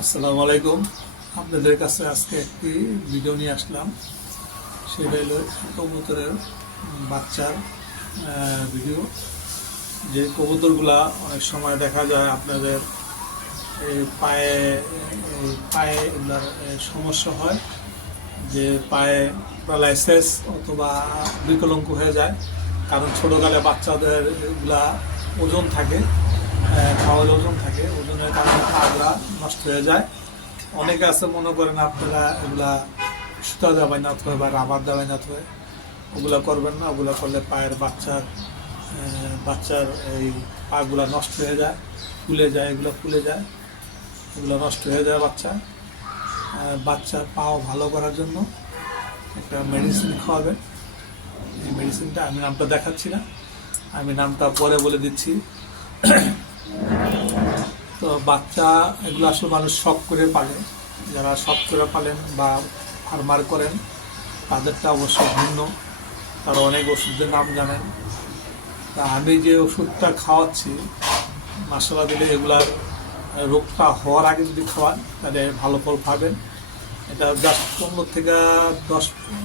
আসসালামু আলাইকুম। আপনাদের কাছে আজকে একটি ভিডিও নিয়ে আসলাম। সেটা হলো কবুতরের বাচ্চার ভিডিও। যে কবুতরগুলা অনেক সময় দেখা যায় আপনাদের এই পায়ে এগুলার সমস্যা হয়, যে পায়ে প্যারালাইসিস অথবা বিকলাঙ্গ হয়ে যায়। কারণ ছোটোকালে বাচ্চাদের এগুলা ওজন থাকে, খাওয়ার ওজন থাকে, ওজনের কারণে পাগুলা নষ্ট হয়ে যায়। অনেকে আছে মনে করেন আপনারা এগুলা সুতা দেওয়াই না হয় বা রাবার দেওয়াই না হয়, ওগুলা করবেন না। ওগুলো করলে পায়ের বাচ্চার এই পাগুলা নষ্ট হয়ে যায়, ফুলে যায়, এগুলো ফুলে যায়, এগুলো নষ্ট হয়ে যায়। বাচ্চার পাও ভালো করার জন্য একটা মেডিসিন খাওয়াবেন। এই মেডিসিনটা আমি নামটা দেখাচ্ছি না, আমি নামটা পরে বলে দিচ্ছি। তো বাচ্চা এগুলো আসলে মানুষ শখ করে পালে, যারা শখ করে পালেন বা ফার্মার করেন তাদেরটা অবশ্য ভিন্ন, তারা অনেক ওষুধের নাম জানেন। তা আমি যে ওষুধটা খাওয়াচ্ছি মশলা দিলে এগুলার রোগটা হওয়ার আগে যদি খাওয়ান তাহলে ভালো ফল পাবেন। এটা জাস্ট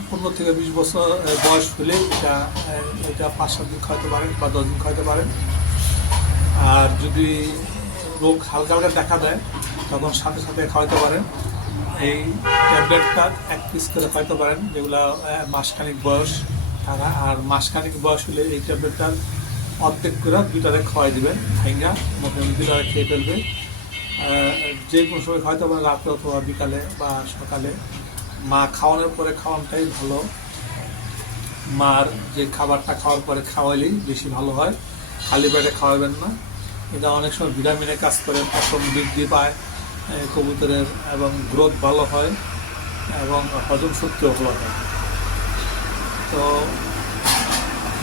15 থেকে 20 বছর বয়স হলে এটা 5-7 দিন খাওয়াতে পারেন বা 10 দিন খাওয়াতে পারেন। আর যদি রোগ হালকা হালকা দেখা দেয় তখন সাথে সাথে খাওয়াতে পারেন। এই ট্যাবলেটটা 1 পিস করে খাওয়াতে পারেন, যেগুলো মাসখানিক বয়স তারা। আর মাসখানিক বয়স হলে এই ট্যাবলেটটার অর্ধেক করে 2টারে খাওয়াই দেবেন, ভাইঙ্গা মোটামুটি 2টারে খেয়ে ফেলবে। যে কোনো সময় খাওয়াতে পারেন, রাতে অথবা বিকালে বা সকালে। মা খাওয়ানোর পরে খাওয়ানোটাই ভালো, মার যে খাবারটা খাওয়ার পরে খাওয়াইলেই বেশি ভালো হয়, খালি পেটে খাওয়াবেন না। এটা অনেক সময় ভিটামিনের কাজ করে, পশম বৃদ্ধি পায় কবুতরের, এবং গ্রোথ ভালো হয় এবং হজম শক্তিও ভালো হয়। তো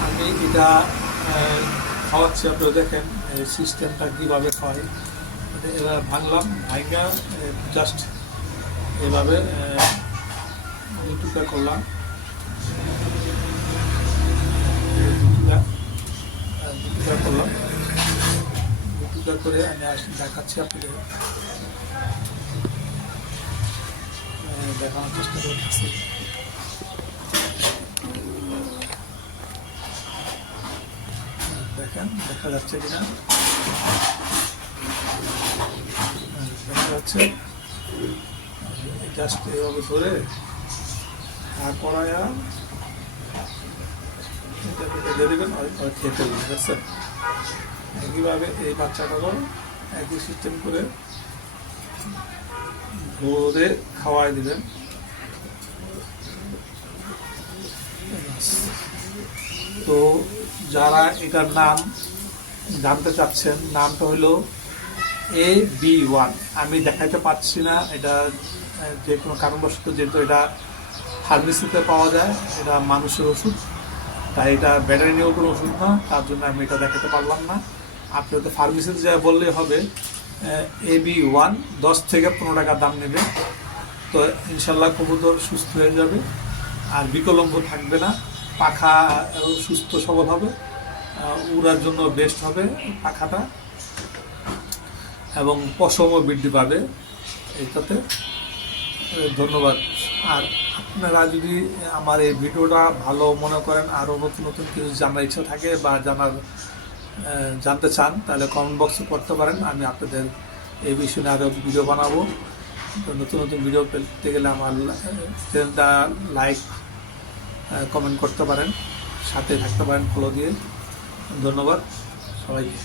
আমি এটা খাওয়াচ্ছি, আপনারা দেখেন সিস্টেমটা কীভাবে খাওয়াই। এবার ভাঙলাম, ভাইঙ্গা জাস্ট এভাবে 2 টুকরা করলাম, 2 টুকরা করলাম, 2 টুকরা করে আমি দেখাচ্ছি আপনাদের, দেখানোর চেষ্টা করতেছি। দেখেন দেখা যাচ্ছে কিনা, দেখা যাচ্ছে। জাস্ট এভাবে ধরে আর কড়াইয়া এটা দিয়ে দেবেন, খেয়ে ফেলবেন। ঠিক আছে, একইভাবে এই বাচ্চাটারও একই সিস্টেম করে ধরে খাওয়াই দিবেন। তো যারা এটার নাম জানতে চাচ্ছেন, নামটা হলো AB1। আমি দেখাইতে পারছি না এটা, যে কোনো কারণবশত, যেহেতু এটা ফার্মেসিতে পাওয়া যায়, এটা মানুষের ওষুধ, তাই এটা ভেটেরিনারিও কোনো ওষুধ না, তার জন্য আমি এটা দেখাতে পারলাম না। আপনি তো ফার্মেসিতে যা বললেই হবে। AB1 10 থেকে 15 টাকা দাম নেবে। তো ইনশাল্লাহ কবুতর সুস্থ হয়ে যাবে, আর বিকলঙ্গ থাকবে না, পাখা সুস্থ সবল হবে, উড়ার জন্য বেস্ট হবে পাখাটা, এবং পশমও বৃদ্ধি পাবে এইটাতে। ধন্যবাদ। আর আপনারা যদি আমার এই ভিডিওটা ভালো মনে করেন, আরও নতুন নতুন কিছু জানার ইচ্ছা থাকে বা জানতে চান, তাহলে কমেন্ট বক্সে করতে পারেন। আমি আপনাদের এই বিষয়ে আরও ভিডিও বানাবো। নতুন নতুন ভিডিও পেতে গেলে আমার চ্যানেলটা লাইক কমেন্ট করতে পারেন, সাথে থাকতে পারেন ফলো দিয়ে। ধন্যবাদ সবাইকে।